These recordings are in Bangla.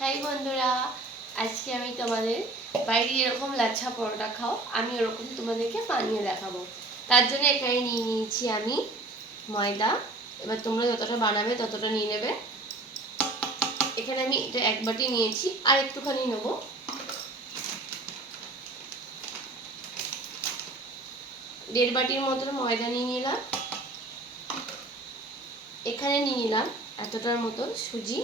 হাই বন্ধুরা, আজকে আমি তোমাদের বাইরে যেরকম লাচ্ছা পরোটা খাও আমি ওরকম তোমাদেরকে বানিয়ে দেখাবো। তার জন্য এখানে নিয়ে নিয়েছি আমি ময়দা। এবার তোমরা যতটা বানাবে ততটা নিয়ে নেবে। এখানে আমি এটা এক বাটি নিয়েছি, আর একটুখানি নেব। দেড় বাটির মতন ময়দা নিয়ে নিলাম। এখানে নিয়ে নিলাম এতটার মতো সুজি।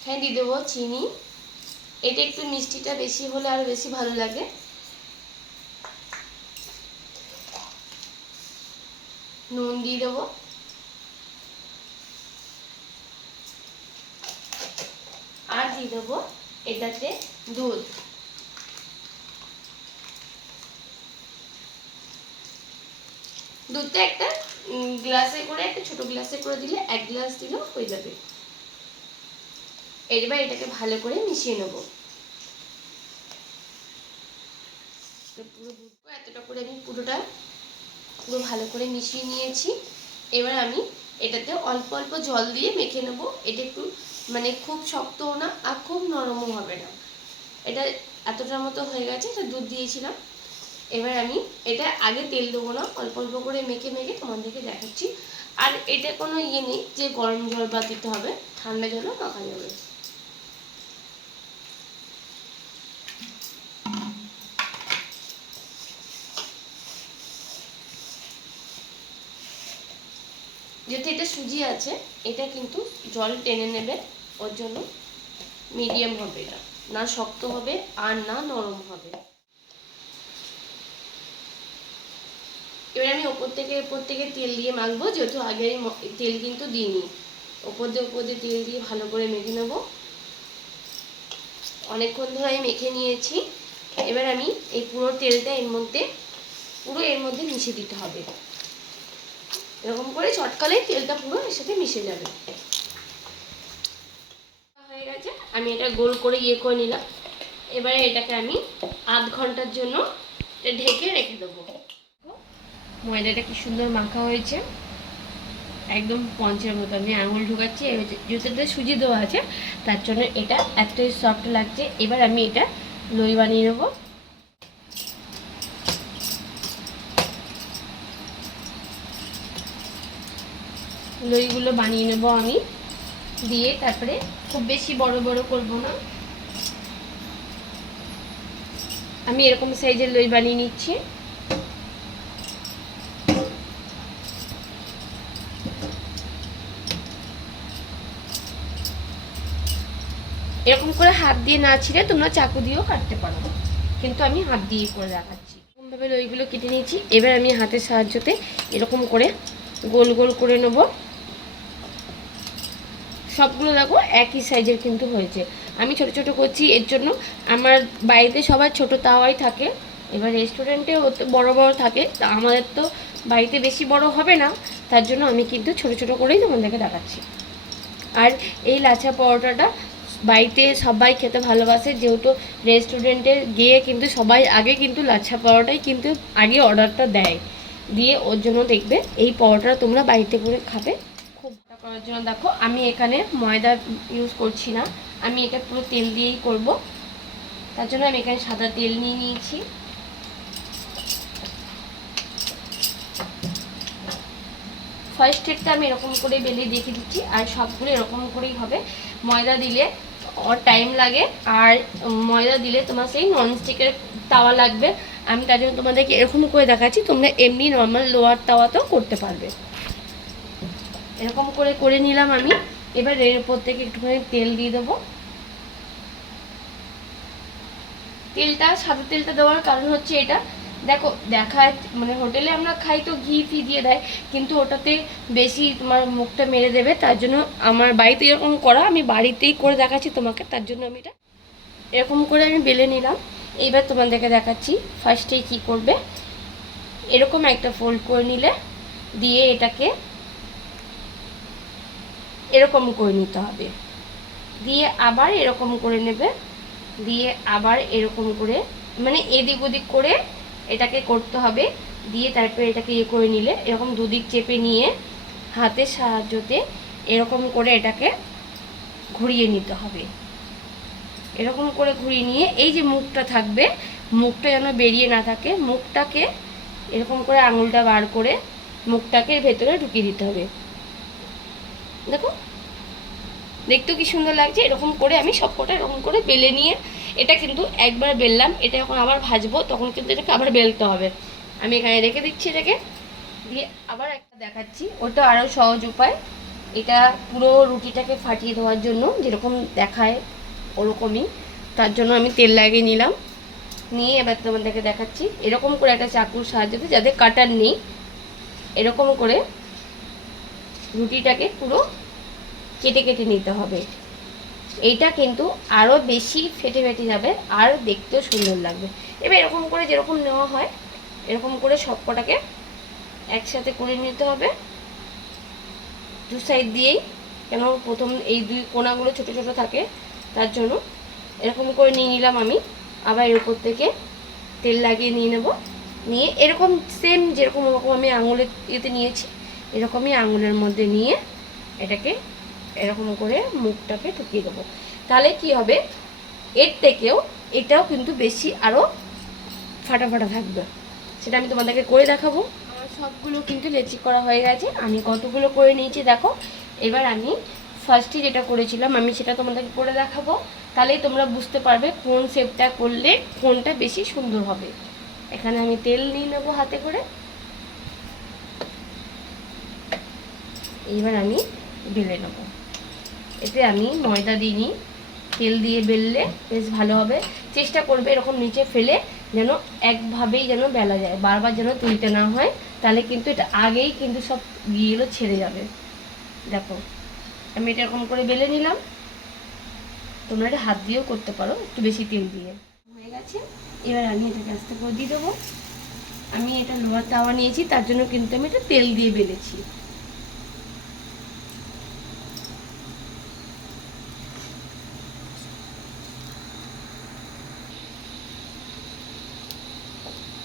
এখানে দিয়ে দেবো চিনি। এটা একটু মিষ্টিটা বেশি হলে আরো বেশি ভালো লাগে। নুন দিয়ে দেবো। আর দিয়ে দেবো এটাতে দুধ। দুধটা একটা গ্লাসে করে, একটা ছোট গ্লাসে করে দিলে 1 গ্লাস দিলেও হয়ে যাবে। এবার এটাকে ভালো করে মিশিয়ে নেব। পুরো দুধটা এতটা করে আমি পুরো ভালো করে মিশিয়ে নিয়েছি। এবার আমি এটাতে অল্প অল্প জল দিয়ে মেখে নেব। এটা একটু খুব শক্তও না আর খুব নরমও হবে না। এটা এতটার মতো হয়ে গেছে। এটা দুধ দিয়েছিলাম। এবার আমি এটা আগে তেল দেবো না, অল্প অল্প করে মেখে মেখে তোমাদেরকে দেখাচ্ছি। আর এটা কোনো ইয়ে নেই যে গরম জল বা দিতে হবে, ঠান্ডা জলও মাখা যাবে। যেহেতু এটা সুজি আছে, এটা কিন্তু জল টেনে নেবে। ওর জন্য মিডিয়াম হবে, এটা না শক্ত হবে আর না নরম হবে। এবার আমি ওপর থেকে তেল দিয়ে মাখবো, যেহেতু আগে আমি তেল কিন্তু দিইনি। ওপর দিয়ে তেল দিয়ে ভালো করে মেখে নেব। অনেকক্ষণ ধরে আমি মেখে নিয়েছি। এবার আমি এই পুরো তেলটা এর মধ্যে মিশিয়ে দিতে হবে। এরকম করে চটকালেই তেলটা পুরো এর সাথে মিশে যাবে। হয়ে গেছে, আমি এটা গোল করে করে নিলাম। এবারে এটাকে আমি আধ ঘন্টার জন্য ঢেকে রেখে দেবো। ময়দাটা কি সুন্দর মাখা হয়েছে, একদম পঞ্চের মতো। আমি আঙুল ঢুকাচ্ছি, যেহেতু সুজি দেওয়া আছে তার জন্য এটা এতটাই সফট লাগছে। এবার আমি এটা লই বানিয়ে নেবো। লইগুলো বানিয়ে নেব আমি, দিয়ে তারপরে খুব বেশি বড় বড় করব না। আমি এরকম সাইজের লই বানিয়ে নিচ্ছি। এরকম করে হাত দিয়ে না ছিঁড়ে তোমরা চাকু দিয়েও কাটতে পারো, কিন্তু আমি হাত দিয়ে করে দেখাচ্ছি। এরকমভাবে লইগুলো কেটে নিয়েছি। এবার আমি হাতের সাহায্যতে এরকম করে গোল গোল করে নেব। সবগুলো দেখো একই সাইজের কিন্তু হয়েছে। আমি ছোট ছোট করছি এর জন্য, আমার বাড়িতে সবার ছোট তাওয়াই থাকে। এবার রেস্টুরেন্টে বড় বড় থাকে, তা আমাদের তো বাড়িতে বেশি বড় হবে না, তার জন্য আমি কিন্তু ছোট ছোট করেই তোমাদেরকে দেখাচ্ছি। আর এই লাচ্ছা পরোটাটা বাড়িতে সবাই খেতে ভালোবাসে, যেহেতু রেস্টুরেন্টে গিয়ে কিন্তু সবাই আগে কিন্তু লাচ্ছা পরোটাই কিন্তু আগে অর্ডারটা দেয়, দিয়ে ওর জন্য দেখবে এই পরোটাটা তোমরা বাড়িতে করে খাবে। খুব করার জন্য দেখো আমি এখানে ময়দা ইউজ করছি না, আমি এটা পুরো তেল দিয়েই করব। তার জন্য আমি এখানে সাদা তেল নিয়ে নিয়েছি। ফার্স্ট স্টেপটা আমি এরকম করে বেলে দেখে দিচ্ছি, আর সবগুলো এরকম করেই হবে। ময়দা দিলে টাইম লাগে, আর ময়দা দিলে তোমার সেই ননস্টিকের তাওয়া লাগবে। আমি তার জন্য তোমাদেরকে এরকম করে দেখাচ্ছি, তোমরা এমনি নর্মাল লোয়ার তাওয়াতেও করতে পারবে। এরকম করে করে নিলাম আমি। এবার এর উপর থেকে একটুখানি তেল দিয়ে দেবো। সাদা তেলটা দেওয়ার কারণ হচ্ছে এটা দেখো দেখায়, হোটেলে আমরা খাই তো ঘি ফি দিয়ে দেয়, কিন্তু ওটাতে বেশি তোমার মুখটা মেরে দেবে। তার জন্য আমার বাড়িতে এরকম করা, আমি বাড়িতেই করে দেখাচ্ছি তোমাকে। তার জন্য আমি এটা এরকম করে আমি বেলে নিলাম। এইবার তোমাদেরকে দেখাচ্ছি ফার্স্টেই কি করবে। এরকম একটা ফোল্ড করে নিলে, দিয়ে এটাকে এরকম করে নিতে হবে, দিয়ে আবার এরকম করে নেবে, দিয়ে আবার এরকম করে এদিক ওদিক করে এটাকে করতে হবে। দিয়ে তারপরে এটাকে ইয়ে করে নিলে এরকম দুদিক চেপে নিয়ে হাতের সাহায্যতে এরকম করে এটাকে ঘুরিয়ে নিতে হবে। এরকম করে ঘুরিয়ে নিয়ে এই যে মুখটা থাকবে, মুখটা যেন বেরিয়ে না থাকে, মুখটাকে এরকম করে আঙুলটা বার করে মুখটাকে ভেতরে ঢুকিয়ে দিতে হবে। দেখো দেখতেও কি সুন্দর লাগছে। এরকম করে আমি সবকটা এরকম করে বেলে নিয়ে, এটা কিন্তু একবার বেললাম, এটা যখন আবার ভাজবো তখন কিন্তু এটাকে আবার বেলতে হবে। আমি এখানে রেখে দিচ্ছি এটাকে, দিয়ে আবার একটা দেখাচ্ছি, ওটা আরও সহজ উপায়। এটা পুরো রুটিটাকে ফাটিয়ে দেওয়ার জন্য যেরকম দেখায় ওরকমই, তার জন্য আমি তেল লাগিয়ে নিলাম, নিয়ে এবার তোমাদেরকে দেখাচ্ছি। এরকম করে একটা চাকুর সাহায্যে, যাদের কাটার নেই, এরকম করে রুটিটাকে পুরো কেটে কেটে নিতে হবে। এইটা কিন্তু আরও বেশি ফেটে ফেটে যাবে আর দেখতেও সুন্দর লাগবে। এবার এরকম করে যেরকম নেওয়া হয় এরকম করে সব কটাকে একসাথে করে নিতে হবে দু সাইড দিয়েই, কেন প্রথম এই দুই কোণাগুলো ছোট ছোট থাকে তার জন্য। এরকম করে নিয়ে নিলাম আমি, আবার এর উপর থেকে তেল লাগিয়ে নিয়ে নেব, নিয়ে এরকম সেম যেরকম ওরকম আমি আঙুলের ইয়েতে নিয়েছি এরকমই আঙুলের মধ্যে নিয়ে এটাকে এরকম করে মুখটাকে ঢুকিয়ে দেবো। তাহলে কি হবে, এর থেকেও এটাও কিন্তু বেশি আরও ফাটা ফাটা থাকবে। সেটা আমি তোমাদেরকে করে দেখাবো। আমার সবগুলো কিন্তু লেচি করা হয়ে গেছে, আমি কতগুলো করে নিয়েছি দেখো। এবার আমি ফার্স্টে যেটা করেছিলাম আমি সেটা তোমাদেরকে করে দেখাবো, তাহলেই তোমরা বুঝতে পারবে কোন শেপটা করলে কোনটা বেশি সুন্দর হবে। এখানে আমি তেল নিয়ে নেবো হাতে করে, এইবার আমি বেলে নেবো। এতে আমি ময়দা দিইনি, তেল দিয়ে বেললে বেশ ভালো হবে। চেষ্টা করবে এরকম নিচে ফেলে যেন একভাবেই যেন বেলা যায়, বারবার যেন তুলতে না হয়, তাহলে কিন্তু এটা আগেই কিন্তু সব গিয়েগুলো ছেড়ে যাবে। দেখো আমি এটা এরকম করে বেলে নিলাম, তোমরা এটা হাত দিয়েও করতে পারো একটু বেশি তেল দিয়ে। হয়ে গেছে, এবার আমি এটাকে আস্তে করে দিয়ে দেবো। আমি এটা লোহার তাওয়া নিয়েছি, তার জন্য কিন্তু আমি এটা তেল দিয়ে বেলেছি।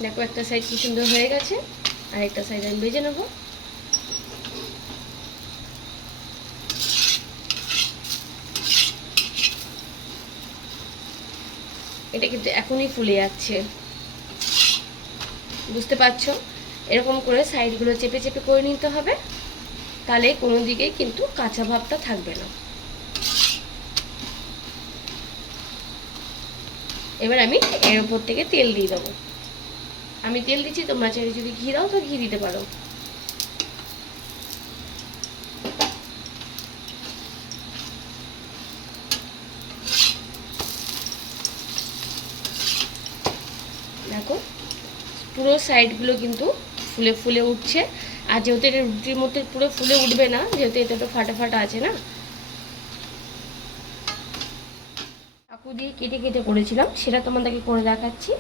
দেখো একটা সাইড কি সুন্দর হয়ে গেছে, আর একটা সাইড আমি ভেজে নেব। এটা কিন্তু এখনই ফুলে যাচ্ছে, বুঝতে পারছো? এরকম করে সাইডগুলো চেপে চেপে করে নিতে হবে, তাহলে কোনো দিকেই কিন্তু কাঁচা ভাবটা থাকবে না। এবার আমি এর উপর থেকে তেল দিয়ে দেবো। আমি তেল দিচ্ছি, তোমরা চাইলে যদি ঘি দাও তো ঘি দিতে পারো। দেখো পুরো সাইডগুলো কিন্তু ফুলে ফুলে উঠছে, আর যেহেতু এটা রুটির মধ্যে পুরো ফুলে উঠবে না, যেহেতু এটা তো ফাটা ফাটা আছে না, চাকু দিয়ে কেটে কেটে করেছিলাম সেটা তোমাদেরকে করে দেখাচ্ছি।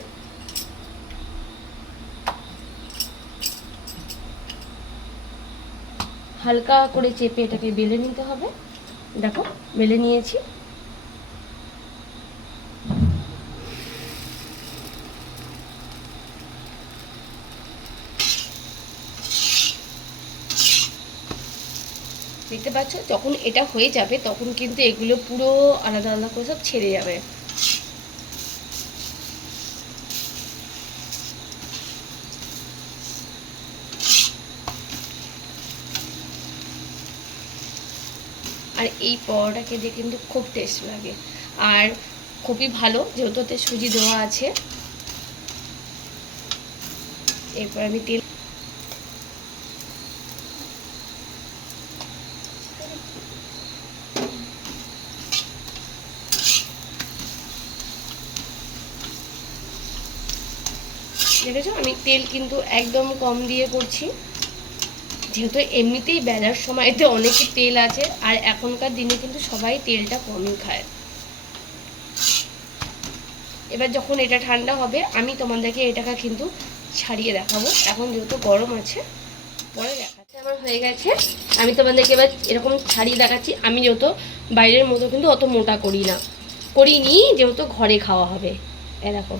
হালকা করে চেপে এটাকে বেলে নিতে হবে। দেখো বেলে নিয়েছি। দেখতে পাচ্ছ, যখন এটা হয়ে যাবে তখন কিন্তু এগুলো পুরো আলাদা আলাদা করে সব ছেড়ে যাবে। আর এই পরোটা খেতে কিন্তু খুব টেস্ট লাগে, আর খুবই ভালো যেহেতু ওতে সুজি দেওয়া আছে। এরপর আমি তেল দেখেছো, আমি তেল কিন্তু একদম কম দিয়ে করছি, যেহেতু এমনিতেই বেলার সময়তে অনেকই তেল আছে, আর এখনকার দিনে কিন্তু সবাই তেলটা কমই খায়। এবার যখন এটা ঠান্ডা হবে আমি তোমাদেরকে এটাকে কিন্তু ছাড়িয়ে দেখাবো, এখন যেহেতু গরম আছে পরে দেখাচ্ছি। আমার হয়ে গেছে, আমি তোমাদেরকে এবার এরকম ছাড়িয়ে দেখাচ্ছি। আমি যেহেতু বাইরের মতো কিন্তু অত মোটা করিনি, যেহেতু ঘরে খাওয়া হবে। এ দেখো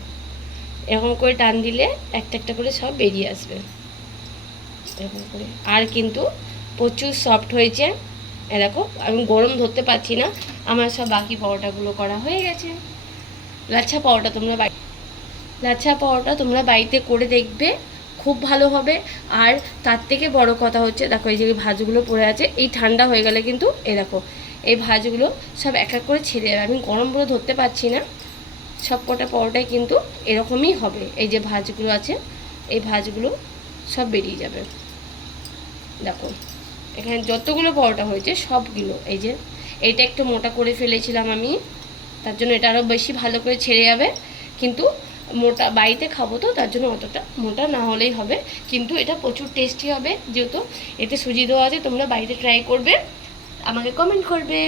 এরকম করে টান দিলে একটা একটা করে সব বেরিয়ে আসবে এরকম করে। আর কিন্তু প্রচুর সফট হয়েছে। এরকম আমি গরম ধরতে পারছি না। আমার সব বাকি পরোটাগুলো করা হয়ে গেছে। লাচ্ছা পরোটা তোমরা বাড়িতে করে দেখবে, খুব ভালো হবে। আর তার থেকে বড় কথা হচ্ছে, দেখো এই যে ভাজগুলো পড়ে আছে, এই ঠান্ডা হয়ে গেলে কিন্তু এই দেখো এই ভাজগুলো সব এক এক করে ছেড়ে যাবে। আমি গরম করে ধরতে পারছি না। সব কটা পরোটাই কিন্তু এরকমই হবে। এই যে ভাজগুলো আছে, এই ভাজগুলো সব বেরিয়ে যাবে। দেখো এখানে যতগুলো পরোটা হয়েছে সবগুলো, এই যে এইটা একটু মোটা করে ফেলেছিলাম আমি, তার জন্য এটা আরও বেশি ভালো করে ছেড়ে যাবে। কিন্তু মোটা বাড়িতে খাবো তো, তার জন্য অতটা মোটা না হলেই হবে। কিন্তু এটা প্রচুর টেস্টি হবে, যেহেতু এতে সুজি দেওয়া আছে। তোমরা বাড়িতে ট্রাই করবে, আমাকে কমেন্ট করবে।